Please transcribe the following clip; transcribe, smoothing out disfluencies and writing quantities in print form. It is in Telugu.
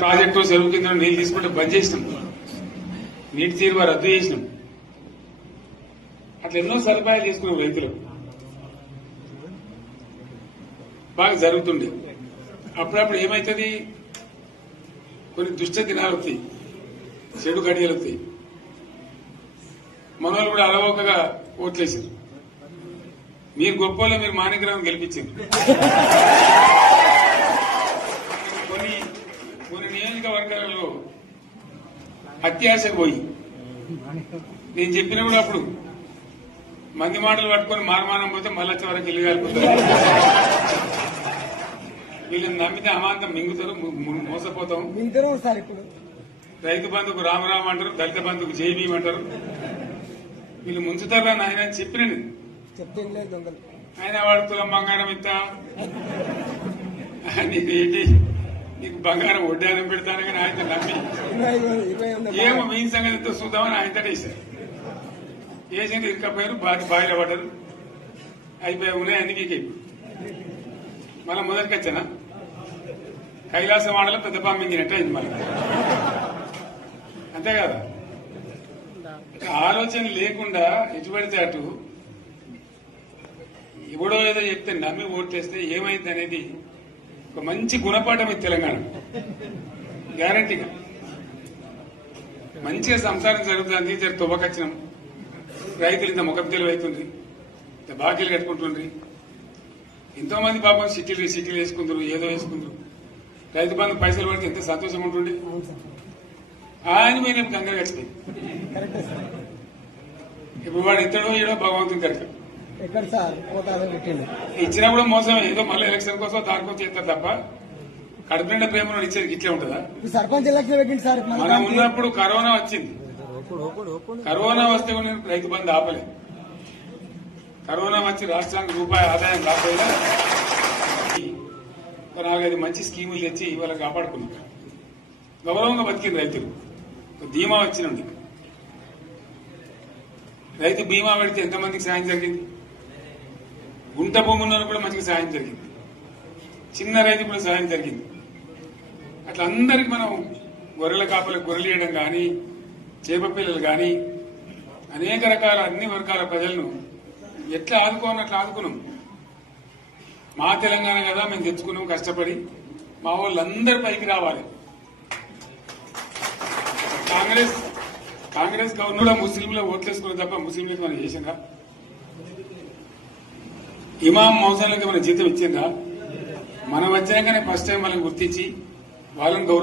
ప్రాజెక్టు చెరువు కింద నీళ్లు తీసుకుంటే బంద్ చేసినాం, నీటి తీరువ రద్దు చేసినాం. అట్లా ఎన్నో సదుపాయాలు చేసుకున్నాం. రైతులకు బాగా జరుగుతుండే. అప్పుడప్పుడు ఏమవుతుంది, కొన్ని దుష్ట దినాలు వస్తాయి, చెడు గడియలు వస్తాయి. మనోళ్ళు కూడా అలవోకగా ఓట్లేసారు. మీరు గొప్పలో మీరు మాణిగ్రహం గెలిపించారు. కొన్ని నియోజకవర్గాలలో అత్యాశకు పోయి నేను చెప్పిన కూడా అప్పుడు మంది మాటలు పట్టుకొని మారమానం పోతే మళ్ళీ వరకు ఇల్లు కాలిపోతారు. వీళ్ళని నమ్మితే అమాంతం మింగుతారు, మోసపోతాం. రైతు బంధుకు రామరామ్ అంటారు, దళిత బంధుకు జైబీ అంటారు. వీళ్ళు ముంచుతారా నాయన అని చెప్పినండి. ఆయన వాడు తులం బంగారం ఇస్తా, నీకు బంగారం వడ్డానం పెడతాను కానీ ఆయన నమ్మి ఏమో మీ సంగతితో చూద్దామని ఆయన వేశారు. వేసింది ఇరుకపోయారు, బాయిలో పడ్డారు, అయిపోయి ఉన్నాయి అన్ని మీకు. మళ్ళీ మొదటికి వచ్చానా కైలాసం ఆడలో పెద్ద పామింగినట్టు అయింది మళ్ళీ. అంతే కదా, ఆలోచన లేకుండా ఎటు పడితే అటు ఎవడో ఏదో చెప్తే నమ్మి ఓట్లేస్తే ఏమైంది అనేది ఒక మంచి గుణపాఠం ఇది తెలంగాణ. గ్యారంటీగా మంచిగా సంసారం జరుగుతుంది. జర తువ్వకచ్చినాం, రైతులు ఇంత ముఖం తెలివి అవుతుంది, ఇంత బాకీలు కట్టుకుంటుండ్రి. ఎంతో మంది పాపం సిటీలు వేసుకుంటారు, ఏదో వేసుకుంటారు. రైతు బంధు పైసలు పడితే ఎంత సంతోషం ఉంటుండే. ఆయన మీద గంగలు కట్టినాయి. ఇప్పుడు వాడు ఇద్దడో ఏడో భగవంతుని కరెక్ట్ ఇచ్చినా కూడా మోసం. ఏదో మళ్ళీ ఎలక్షన్ కోసం దానికోసం చేస్తారు తప్ప కడుపు నిండా ప్రేమ ఇచ్చేది ఇట్లే ఉంటుందా? సర్పంచ్ ఎలక్షన్ పెట్టింది సార్. మనం ఉన్నప్పుడు కరోనా వచ్చింది. కరోనా వస్తే కూడా నేను రైతు బంధు ఆపలేదు. కరోనా వచ్చి రాష్ట్రానికి రూపాయి ఆదాయం రాకపోయినా 4-5 మంచి స్కీములు తెచ్చి వాళ్ళకి కాపాడుకున్నాం. గౌరవంగా బతికింది రైతులు. బీమా వచ్చినండి. రైతు బీమా పెడితే ఎంతమందికి సాయం జరిగింది? గుంట భూమి ఉన్న కూడా మంచిగా సాయం జరిగింది. చిన్న రైతు కూడా సాయం జరిగింది. అట్లా అందరికి మనం గొర్రెల కాపలకు గొర్రెలు వేయడం కానీ, చేప పిల్లలు కానీ, అనేక రకాల అన్ని వర్గాల ప్రజలను ఎట్లా ఆదుకోవాలని ఆదుకున్నాం. మా తెలంగాణ కదా మేము తెచ్చుకున్నాం కష్టపడి. మా వాళ్ళందరి పైకి రావాలి. కాంగ్రెస్ గవర్నర్ ముస్లింలో ఓట్లేసుకున్న తప్ప ముస్లింలకు మనం చేసిందా? ఇమాం మౌజన్లకి మన జీతం ఇచ్చిందా? మనం వచ్చినాకనే ఫస్ట్ టైం వాళ్ళని గుర్తించి వాళ్ళని గౌరవ